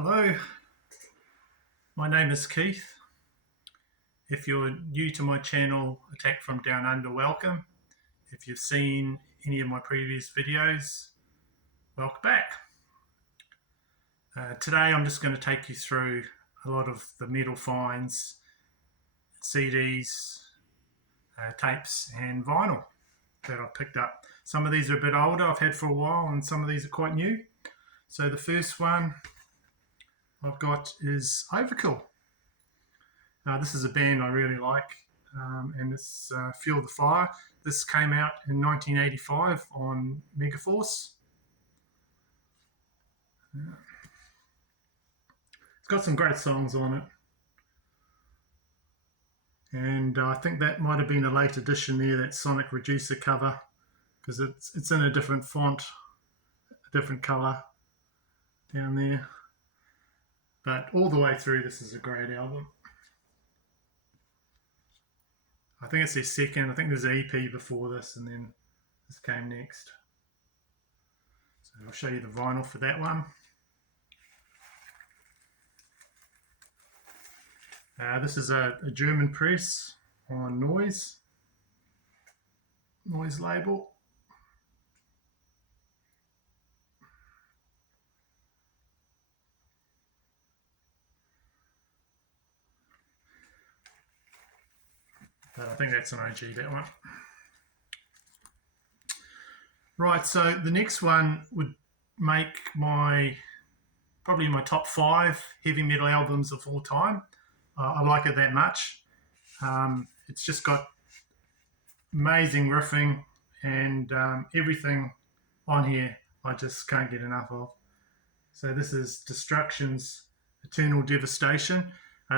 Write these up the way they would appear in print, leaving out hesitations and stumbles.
Hello, my name is Keith. If you're new to my channel, Attack from Down Under, welcome. If you've seen any of my previous videos, welcome back. Today I'm just going to take you through a lot of the metal finds, CDs, tapes and vinyl that I've picked up. Some of these are a bit older, I've had for a while, and some of these are quite new. So the first one I've got is Overkill. This is a band I really like, and it's Fuel the Fire. This came out in 1985 on Megaforce. It's got some great songs on it, and I think that might have been a late edition there, that Sonic Reducer cover, because it's in a different font, a different colour down there. But all the way through, this is a great album. I think it's their second. I think there's an EP before this, and then this came next. So I'll show you the vinyl for that one. This is a German press on Noise label. But I think that's an OG, that one. Right, so the next one would make probably my top 5 heavy metal albums of all time. I like it that much. It's just got amazing riffing, and everything on here I just can't get enough of. So this is Destruction's Eternal Devastation.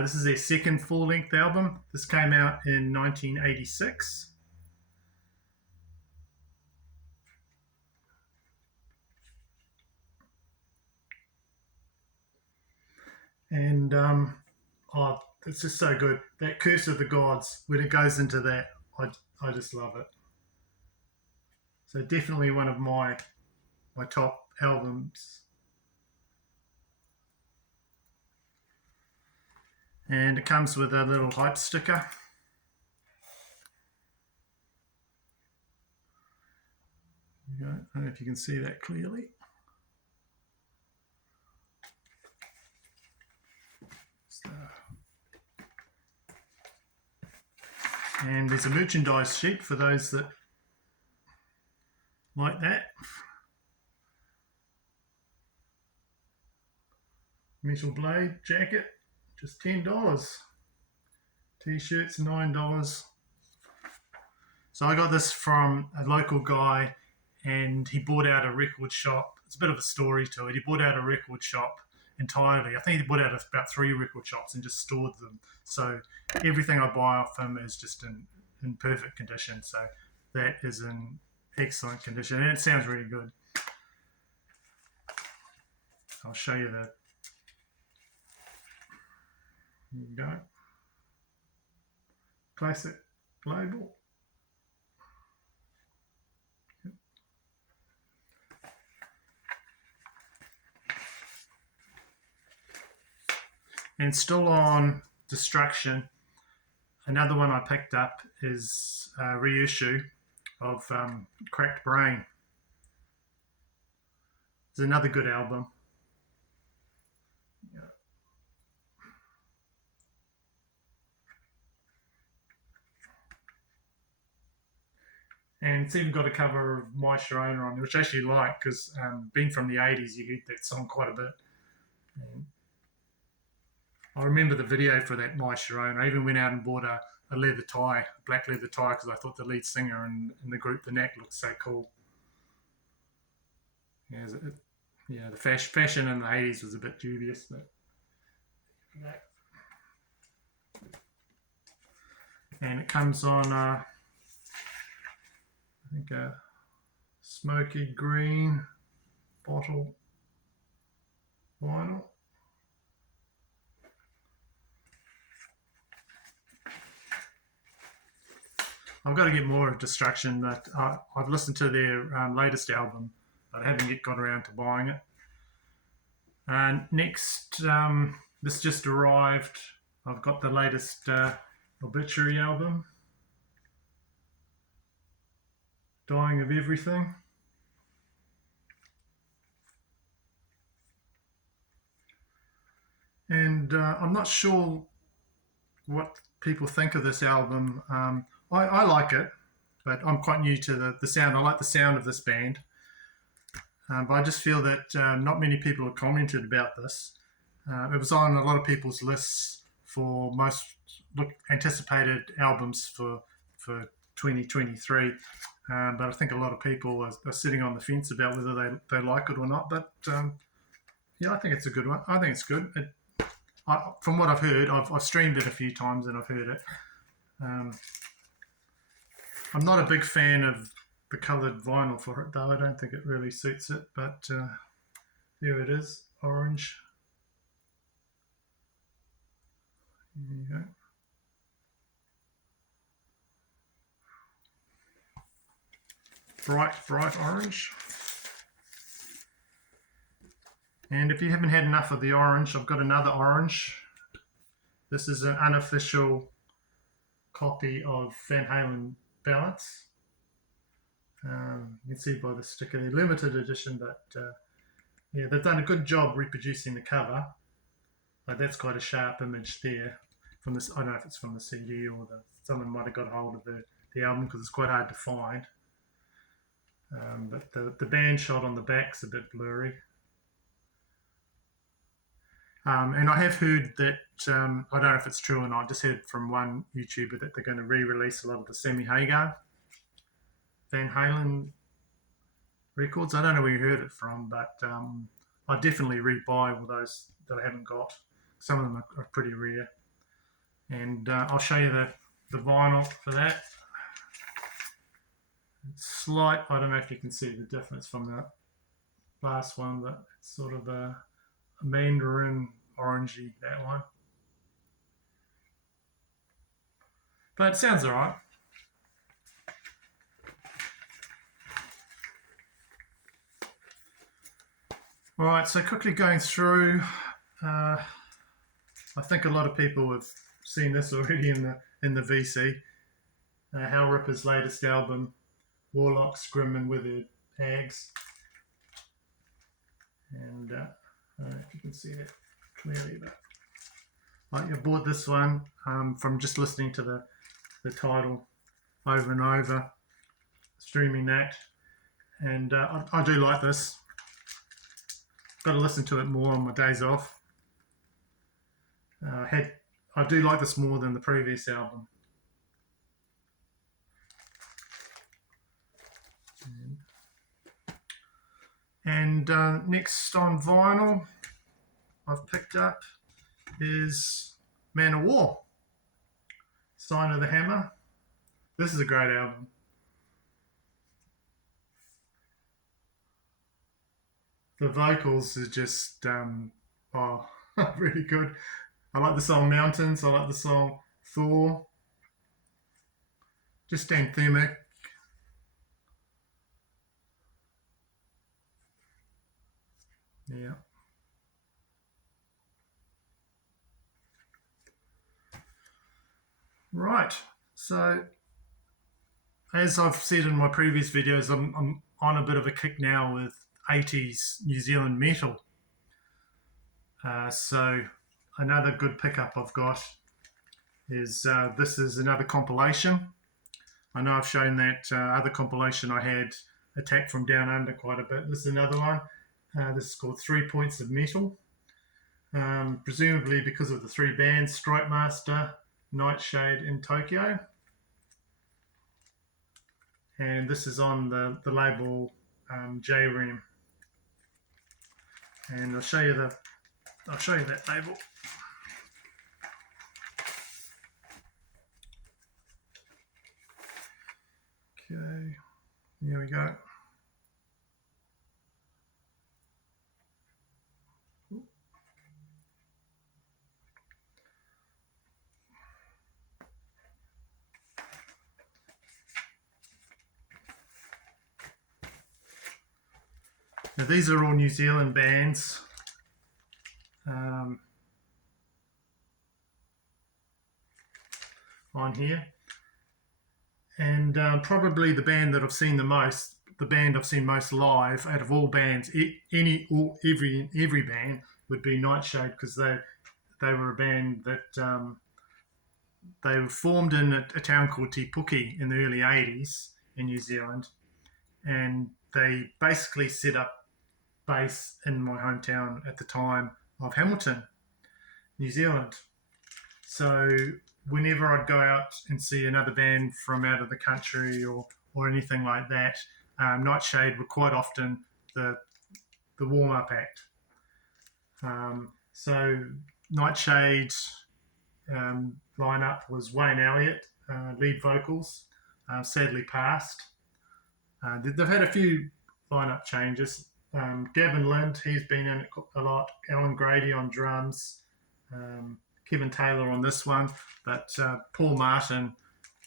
This is their second full-length album. This came out in 1986. And it's just so good. That Curse of the Gods, when it goes into that, I just love it. So definitely one of my top albums. And it comes with a little hype sticker. There you go. I don't know if you can see that clearly. And there's a merchandise sheet for those that like that. Metal blade jacket, just $10. T-shirts, $9. So I got this from a local guy, and he bought out a record shop. It's a bit of a story to it. He bought out a record shop entirely. I think he bought out about 3 record shops and just stored them. So everything I buy off him is just in perfect condition. So that is in excellent condition, and it sounds really good. I'll show you the. There you go. Classic label. Yep. And still on Destruction, another one I picked up is a reissue of Cracked Brain. It's another good album. Yeah. And it's even got a cover of My Sharona on there, which I actually like, because being from the 80s, you get that song quite a bit. And I remember the video for that My Sharona. I even went out and bought a leather tie, a black leather tie, because I thought the lead singer in the group, The Knack, looked so cool. Yeah, the fashion in the 80s was a bit dubious, but and it comes on I think a smoky green bottle vinyl. I've got to get more of Destruction, but I've listened to their latest album, but I haven't yet got around to buying it. And next, this just arrived. I've got the latest Obituary album, Dying of Everything. And I'm not sure what people think of this album. I like it, but I'm quite new to the sound. I like the sound of this band. But I just feel that not many people have commented about this. It was on a lot of people's lists for most anticipated albums for 2023. But I think a lot of people are sitting on the fence about whether they like it or not. But yeah, I think it's a good one. I think it's good. From what I've heard, I've streamed it a few times and I've heard it. I'm not a big fan of the coloured vinyl for it, though. I don't think it really suits it. But here it is, orange. There you go. Bright orange. And if you haven't had enough of the orange, I've got another orange. This is an unofficial copy of Van Halen Balance. You can see by the sticker, they're limited edition, but yeah, they've done a good job reproducing the cover. Like that's quite a sharp image there from this. I don't know if it's from the CD or someone might have got hold of the album because it's quite hard to find. But the band shot on the back's a bit blurry. And I have heard that, I don't know if it's true or not, I just heard from one YouTuber that they're going to re-release a lot of the Sammy Hagar Van Halen records. I don't know where you heard it from, but I definitely rebuy all those that I haven't got. Some of them are pretty rare. And I'll show you the vinyl for that. It's slight, I don't know if you can see the difference from the last one, but it's sort of a mandarin orangey, that one. But it sounds alright. Alright, so quickly going through, I think a lot of people have seen this already in the VC. Hal Ripper's latest album, Warlocks, Grim and Withered Hags. And I don't know if you can see that clearly, but I bought this one from just listening to the title over and over, streaming that, and I do like this. Got to listen to it more on my days off. I do like this more than the previous album. And next on vinyl I've picked up is Man of War, Sign of the Hammer. This is a great album. The vocals are just really good. I like the song Mountains. I like the song Thor. Just anthemic. Yeah. Right. So, as I've said in my previous videos, I'm on a bit of a kick now with 80s New Zealand metal. So, another good pickup I've got is this is another compilation. I know I've shown that other compilation I had, Attack from Down Under, quite a bit. This is another one. This is called 3 Points of Metal. Presumably because of the three bands, Strike Master, Knightshade in Tokyo. And this is on the label J-Rem. And I'll show you that label. Okay, here we go. Now these are all New Zealand bands. on here. And probably the band that I've seen the most, the band I've seen most live out of all bands, every band would be Knightshade, because they were a band that they were formed in a town called Te Puke in the early 80s in New Zealand, and they basically set up base in my hometown at the time of Hamilton, New Zealand. So whenever I'd go out and see another band from out of the country or anything like that, Knightshade were quite often the warm-up act. So Knightshade lineup was Wayne Elliott, lead vocals, sadly passed. They've had a few lineup changes. Gavin Lind, he's been in it a lot. Alan Grady on drums. Kevin Taylor on this one. But Paul Martin,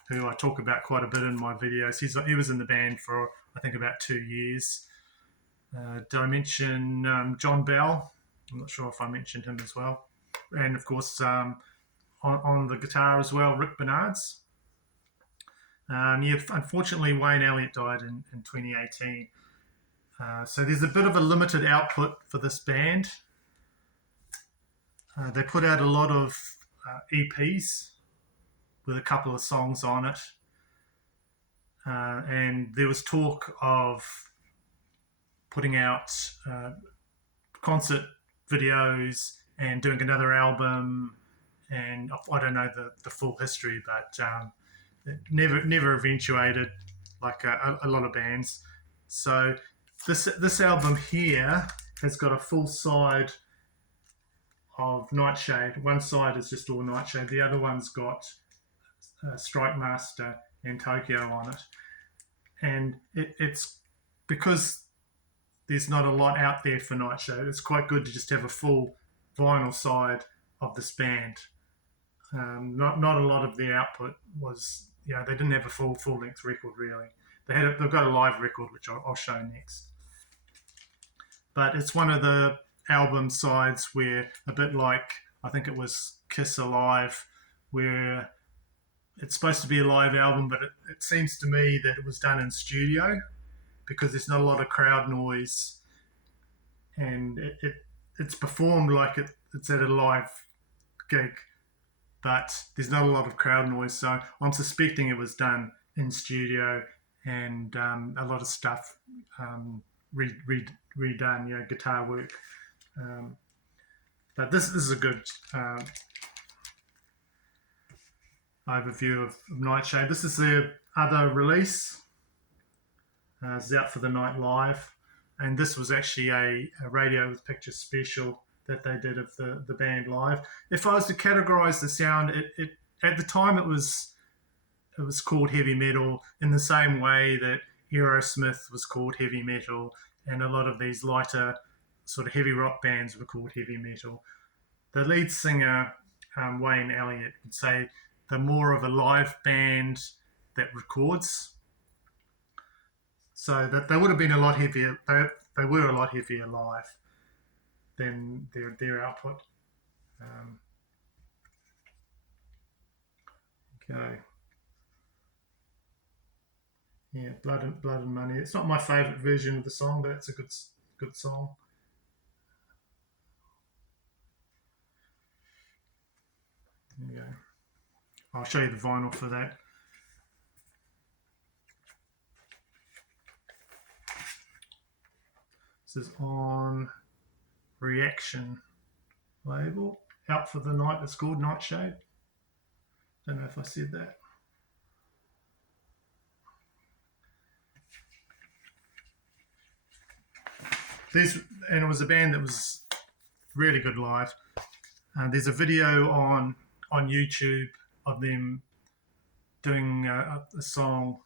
who I talk about quite a bit in my videos, he was in the band for, I think, about 2 years. Did I mention John Bell? I'm not sure if I mentioned him as well. And, of course, on the guitar as well, Rick Bernards. Unfortunately, Wayne Elliott died in 2018. So there's a bit of a limited output for this band. They put out a lot of EPs with a couple of songs on it. And there was talk of putting out concert videos and doing another album. And I don't know the full history, but it never eventuated, like a lot of bands. So this album here has got a full side of Knightshade. One side is just all Knightshade. The other one's got Strike Master and Tokyo on it. And it's because there's not a lot out there for Knightshade, it's quite good to just have a full vinyl side of this band. Not a lot of their output was, they didn't have a full length record really. They've got a live record, which I'll show next. But it's one of the album sides where, a bit like, I think it was Kiss Alive, where it's supposed to be a live album, but it seems to me that it was done in studio because there's not a lot of crowd noise, and it's performed like it's at a live gig, but there's not a lot of crowd noise. So I'm suspecting it was done in studio, and a lot of stuff redone, guitar work. But this is a good overview of Knightshade. This is their other release. It's Out for the Night Live, and this was actually a Radio with Picture special that they did of the band live. If I was to categorize the sound, it at the time it was called heavy metal, in the same way that Aerosmith was called heavy metal, and a lot of these lighter sort of heavy rock bands were called heavy metal. The lead singer, Wayne Elliott, would say they're more of a live band that records. So that they would have been a lot heavier. They were a lot heavier live than their output. Okay. Yeah, Blood and Money. It's not my favourite version of the song, but it's a good song. There you go. I'll show you the vinyl for that. This is on Reaction label. Out for the Night. It's called Knightshade. Don't know if I said that. And it was a band that was really good live. There's a video on YouTube of them doing a song,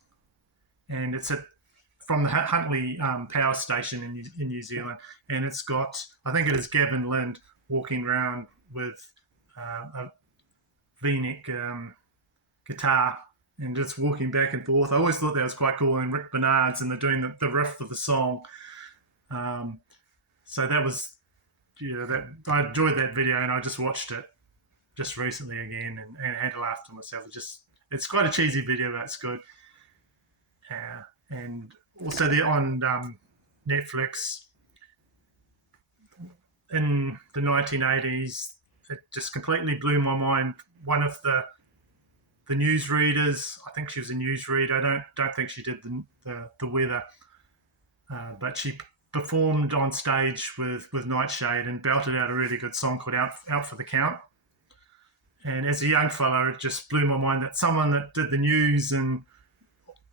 and it's from the Huntly power station in New Zealand, and it's got, I think it is Gavin Lind walking around with a V-neck guitar and just walking back and forth. I always thought that was quite cool, and Rick Bernards, and they're doing the riff of the song. So that was I enjoyed that video, and I just watched it just recently again, and had to laugh to myself. It's quite a cheesy video, but it's good. And also on Netflix in the 1980s, it just completely blew my mind. One of the newsreaders, I think she was a newsreader. I don't think she did the weather, but she performed on stage with Knightshade and belted out a really good song called "Out for the Count." And as a young fellow, it just blew my mind that someone that did the news and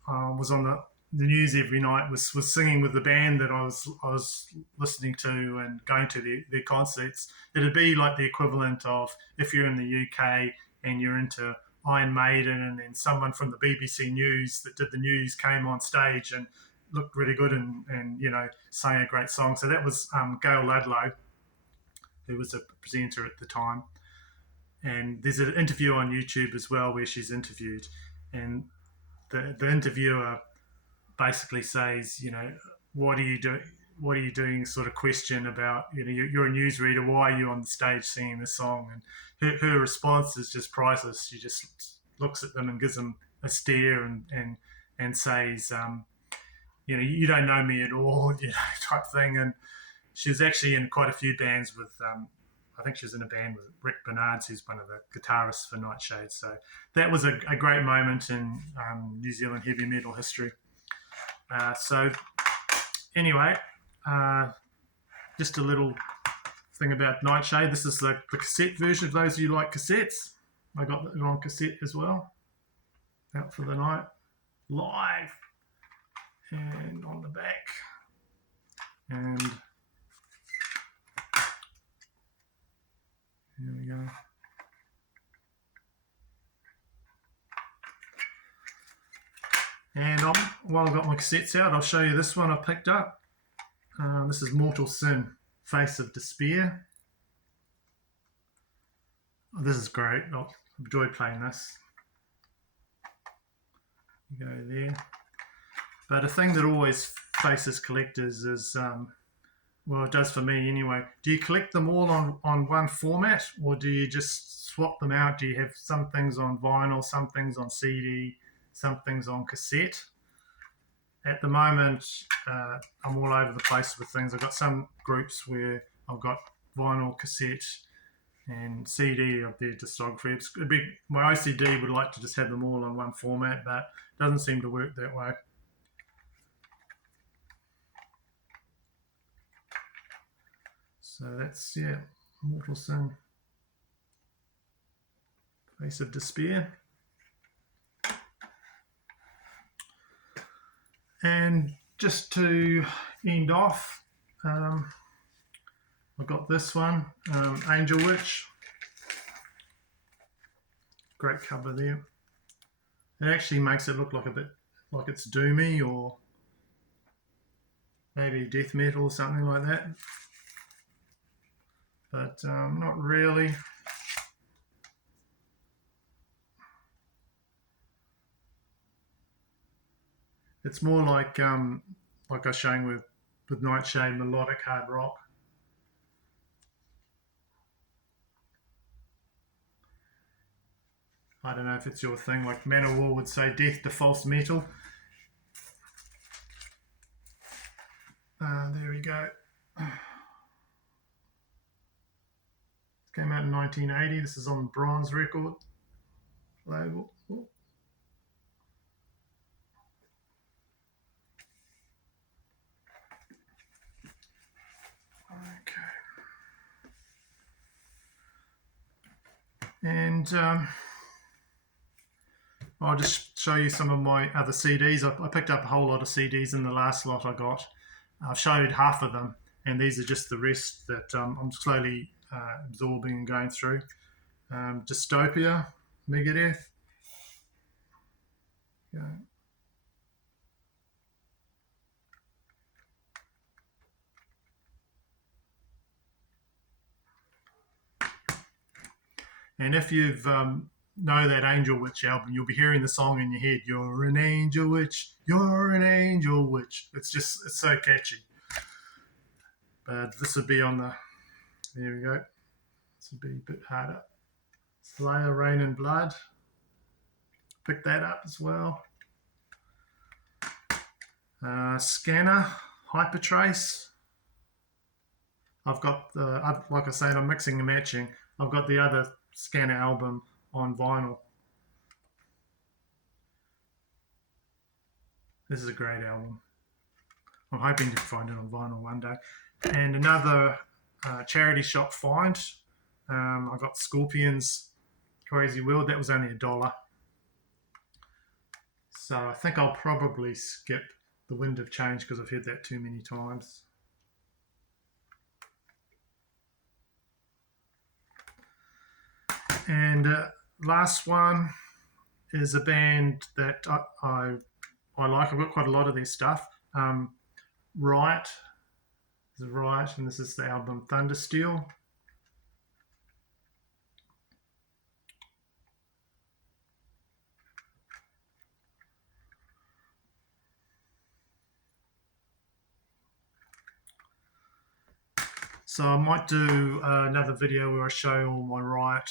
was on the news every night was singing with the band that I was listening to and going to their concerts. It'd be like the equivalent of if you're in the UK and you're into Iron Maiden, and then someone from the BBC News that did the news came on stage and looked really good and sang a great song. So that was Gail Ludlow, who was a presenter at the time. And there's an interview on YouTube as well where she's interviewed, and the interviewer basically says, what are you doing? What are you doing? Sort of question about, you're a newsreader. Why are you on the stage singing this song? And her response is just priceless. She just looks at them and gives them a stare and says, you don't know me at all, type thing. And she was actually in quite a few bands with. I think she was in a band with Rick Bernards, who's one of the guitarists for Knightshade. So that was a great moment in New Zealand heavy metal history. So anyway, just a little thing about Knightshade. This is the cassette version. For those of you who like cassettes, I got it on cassette as well. Out for the Night, live, and on the back. And here we go. And while I've got my cassettes out, I'll show you this one I picked up. This is Mortal Sin, Face of Despair. Oh, this is great. I've enjoyed playing this. You go there. But a thing that always faces collectors is, it does for me anyway. Do you collect them all on one format, or do you just swap them out? Do you have some things on vinyl, some things on CD, some things on cassette? At the moment, I'm all over the place with things. I've got some groups where I've got vinyl, cassette, and CD of their discography. My OCD would like to just have them all on one format, but it doesn't seem to work that way. So that's, Mortal Sin, Face of Despair. And just to end off, I've got this one, Angel Witch. Great cover there. It actually makes it look like a bit like it's doomy or maybe death metal or something like that. But not really. It's more like I was showing with Knightshade, melodic hard rock. I don't know if it's your thing, like Manowar would say, death to false metal. There we go. Came out in 1980. This is on Bronze Record label. Ooh. Okay. And I'll just show you some of my other CDs. I picked up a whole lot of CDs in the last lot I got. I've showed half of them, and these are just the rest that I'm slowly absorbing and going through. Dystopia, Megadeth. Yeah. And if you've know that Angel Witch album, you'll be hearing the song in your head. You're an angel witch, you're an angel witch. It's so catchy. But this would be on There we go. This would be a bit harder. Slayer, Rain and Blood. Pick that up as well. Scanner, Hypertrace. I've got the, like I said, I'm mixing and matching. I've got the other Scanner album on vinyl. This is a great album. I'm hoping to find it on vinyl one day. And another charity shop find. I got Scorpions Crazy World. That was only $1. So I think I'll probably skip The Wind of Change because I've heard that too many times. And last one is a band that I like. I've got quite a lot of their stuff. Riot. This is Riot, and this is the album Thundersteel. So I might do another video where I show all my Riot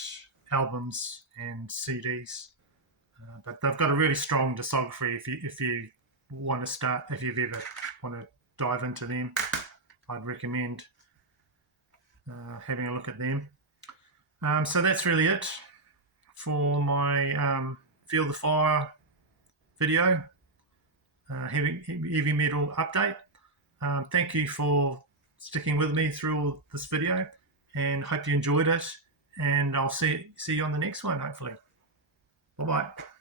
albums and CDs. But they've got a really strong discography. If you want to start, if you've ever want to dive into them, I'd recommend having a look at them. So that's really it for my Feel the Fire video, heavy metal update. Thank you for sticking with me through this video, and hope you enjoyed it, and I'll see you on the next one, hopefully. Bye-bye.